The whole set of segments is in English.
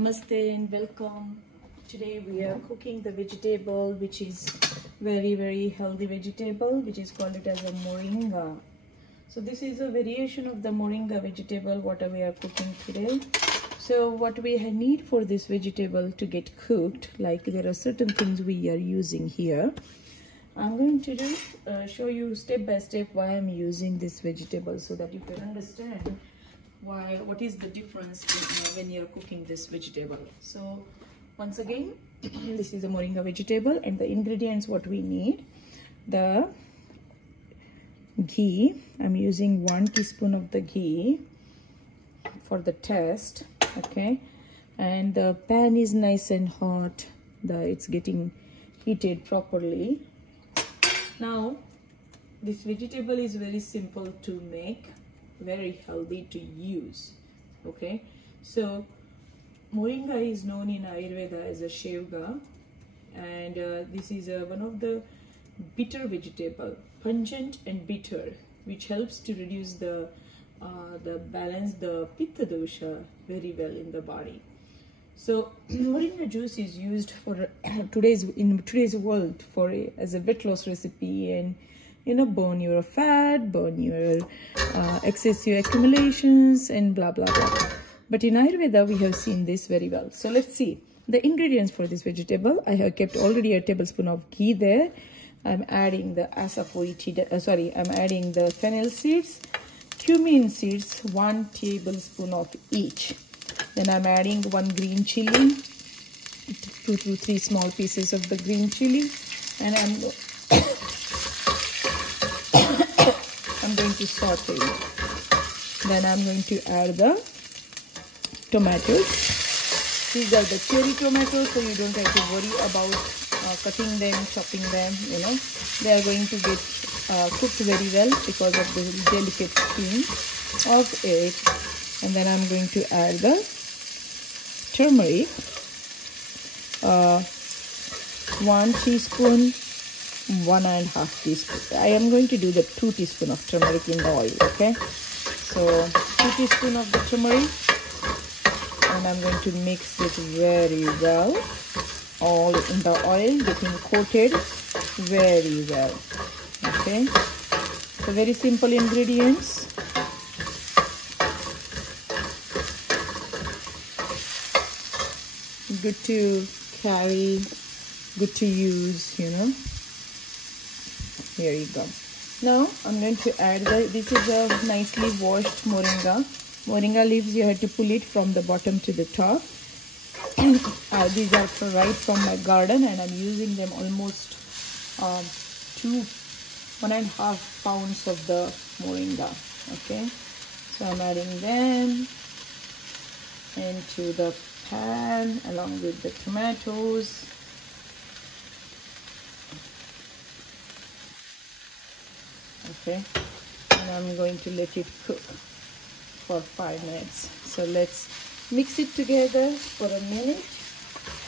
Namaste and welcome. Today we are cooking the vegetable which is very healthy vegetable which is called it as a moringa. So this is a variation of the moringa vegetable what we are cooking today. So what we need for this vegetable to get cooked, like there are certain things we are using here. I'm going to show you step by step why I'm using this vegetable so that you can understand what is the difference when you're cooking this vegetable. So once again, this is a moringa vegetable and the ingredients what we need: the ghee. I'm using 1 teaspoon of the ghee for the test, okay? And the pan is nice and hot, it's getting heated properly. Now this vegetable is very simple to make, very healthy to use, okay? So moringa is known in Ayurveda as a shevga, and this is one of the bitter vegetable, pungent and bitter, which helps to reduce the balance the pitta dosha very well in the body. So moringa juice is used for in today's world as a weight loss recipe, and burn your fat, burn your excessive accumulations and blah blah blah. But in Ayurveda we have seen this very well. So let's see the ingredients for this vegetable. I have kept already a tablespoon of ghee there. I'm adding the asafoetida, I'm adding the fennel seeds, cumin seeds, 1 tablespoon of each. Then I'm adding 1 green chili, 2 to 3 small pieces of the green chili, and I'm going to saute it. Then I'm going to add the tomatoes. These are the cherry tomatoes, so you don't have to worry about cutting them, chopping them. They are going to get cooked very well because of the delicate skin of it. And then I'm going to add the turmeric, 1 teaspoon, 1.5 teaspoon. I am going to do the 2 teaspoon of turmeric in the oil, okay? So 2 teaspoon of the turmeric, and I'm going to mix it very well, all in the oil, getting coated very well, okay? So very simple ingredients. Good to carry, good to use, Here you go. Now I'm going to add this is a nicely washed moringa. Moringa leaves, you have to pull it from the bottom to the top. These are right from my garden, and I'm using them almost 1.5 pounds of the moringa, okay? So I'm adding them into the pan along with the tomatoes. Okay, and I'm going to let it cook for 5 minutes. So let's mix it together for a minute.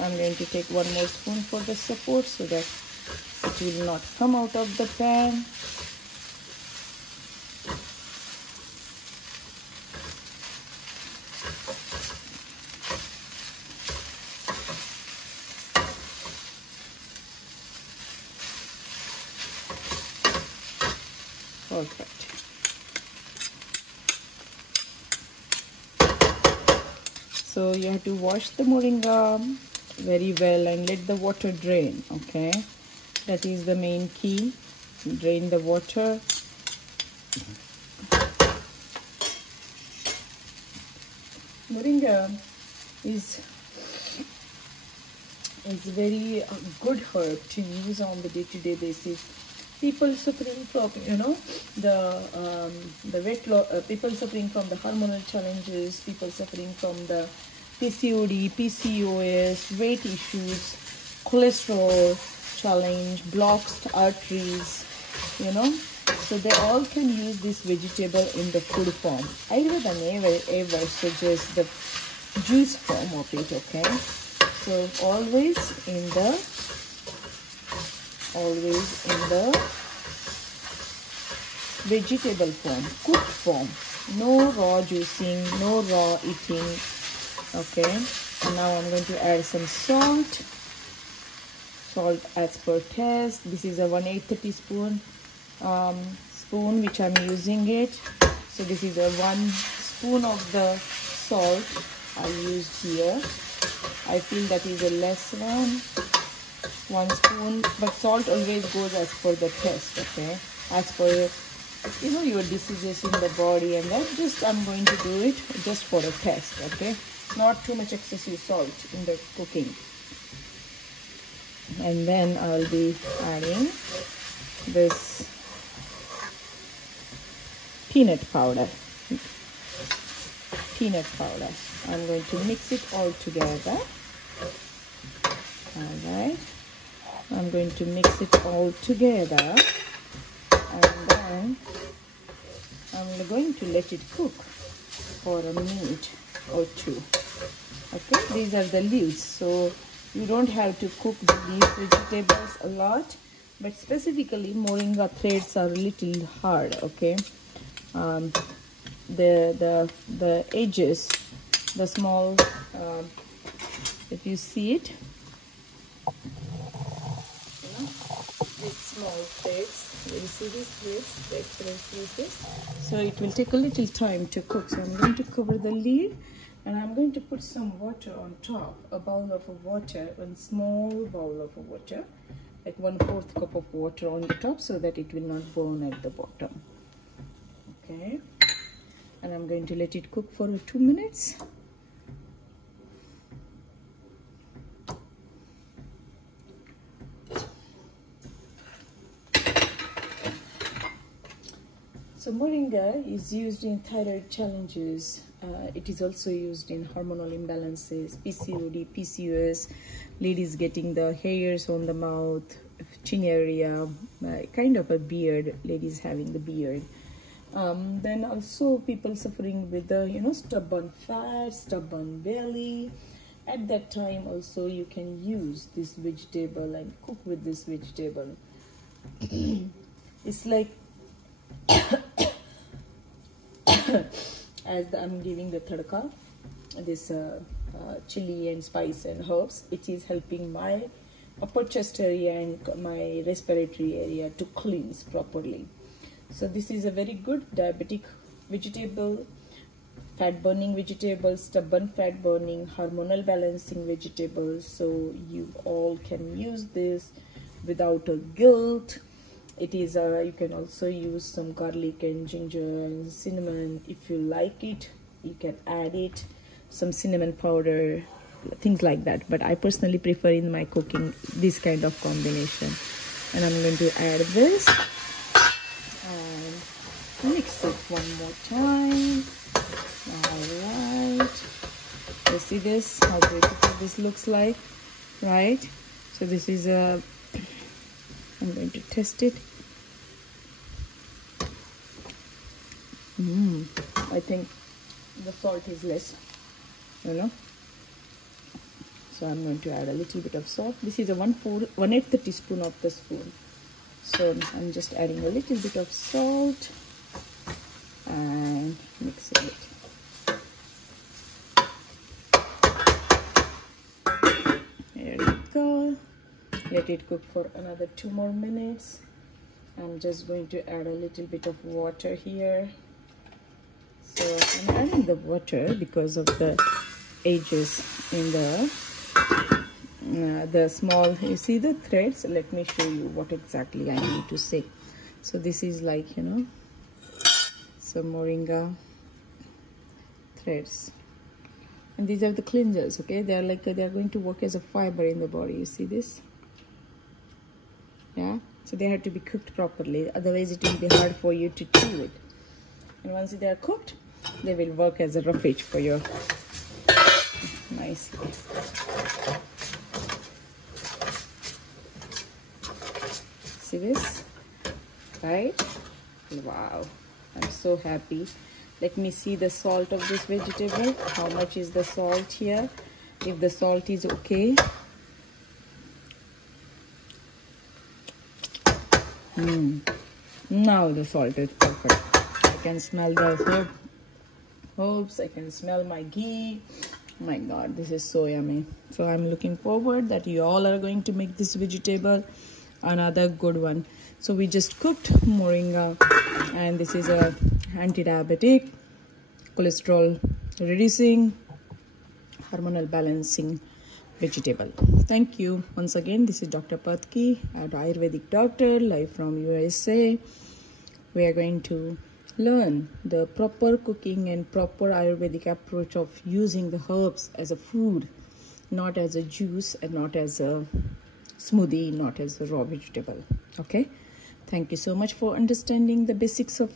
I'm going to take 1 more spoon for the support so that it will not come out of the pan. Perfect. So you have to wash the moringa very well and let the water drain, okay? That is the main key. Drain the water. Moringa is very good herb to use on the day-to-day basis. People suffering from the weight loss, people suffering from the hormonal challenges, people suffering from the PCOD, PCOS, weight issues, cholesterol challenge, blocked arteries, so they all can use this vegetable in the food form. Ayurveda never ever suggests the juice form of it, okay? So always in the vegetable form, cooked form. No raw juicing, no raw eating, okay? And now I'm going to add some salt. Salt as per taste. This is a 1/8 teaspoon spoon which I'm using it. So this is a 1 spoon of the salt I used here. I feel that is a less one. 1 spoon, but salt always goes as per the taste, okay? As per your diseases in the body, and that just I'm going to do it just for a test, okay? Not too much excessive salt in the cooking. And then I'll be adding this peanut powder. I'm going to mix it all together. All right, I'm going to mix it all together, and then I'm going to let it cook for a minute or two. Okay, these are the leaves, so you don't have to cook the leaf vegetables a lot, but specifically moringa threads are a little hard, okay? The edges, the small, if you see it, these small threads, you see these threads, the excellent pieces. So it will take a little time to cook. So I'm going to cover the lid, and I'm going to put some water on top, a bowl of water, a small bowl of water, like 1/4 cup of water on the top, so that it will not burn at the bottom. Okay, and I'm going to let it cook for 2 minutes. So moringa is used in thyroid challenges. It is also used in hormonal imbalances, PCOD, PCOS, ladies getting the hairs on the mouth, chin area, kind of a beard, ladies having the beard. Then also people suffering with the stubborn fat, stubborn belly. At that time also you can use this vegetable and cook with this vegetable. It's like as I'm giving the tadka, this chili and spice and herbs, it is helping my upper chest area and my respiratory area to cleanse properly. So this is a very good diabetic vegetable, fat burning vegetable, stubborn fat burning, hormonal balancing vegetables. So you all can use this without a guilt. It is you can also use some garlic and ginger and cinnamon. If you like it, you can add it, some cinnamon powder, things like that. But I personally prefer in my cooking this kind of combination. And I'm going to add this and mix it one more time. All right, you see this, how beautiful this looks like, right? So this is I'm going to test it. I think the salt is less, so I'm going to add a little bit of salt. This is a 1/8 teaspoon of the spoon, so I'm just adding a little bit of salt and mixing it. There we go. Let it cook for another 2 more minutes. I'm just going to add a little bit of water here. So I'm adding the water because of the edges in the small, you see the threads. Let me show you what exactly I need to say. So this is like some moringa threads, and these are the cleansers. Okay, they're going to work as a fiber in the body. You see this? Yeah, so they have to be cooked properly, otherwise it will be hard for you to chew it. And once they are cooked, they will work as a roughage for you nicely. See this, right? Wow, I'm so happy. Let me see the salt of this vegetable. How much is the salt here? If the salt is okay. Now the salt is perfect. I can smell the herbs. I can smell my ghee. My god, this is so yummy. So I'm looking forward that you all are going to make this vegetable another good one. So we just cooked moringa, and this is a anti-diabetic, cholesterol reducing, hormonal balancing vegetable. Thank you once again. This is Dr. Patki, an Ayurvedic doctor, live from USA. We are going to learn the proper cooking and proper Ayurvedic approach of using the herbs as a food, not as a juice and not as a smoothie, not as a raw vegetable. Okay, thank you so much for understanding the basics of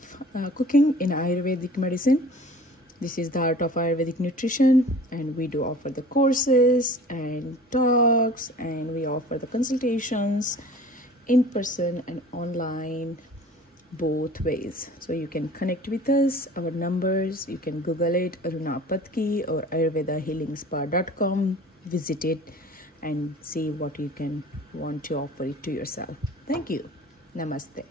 cooking in Ayurvedic medicine. This is the art of Ayurvedic nutrition, and we do offer the courses and talks, and we offer the consultations in person and online, both ways. So you can connect with us. Our numbers, you can Google it, Aruna Patki or ayurvedahealingspa.com. Visit it and see what you can want to offer it to yourself. Thank you. Namaste.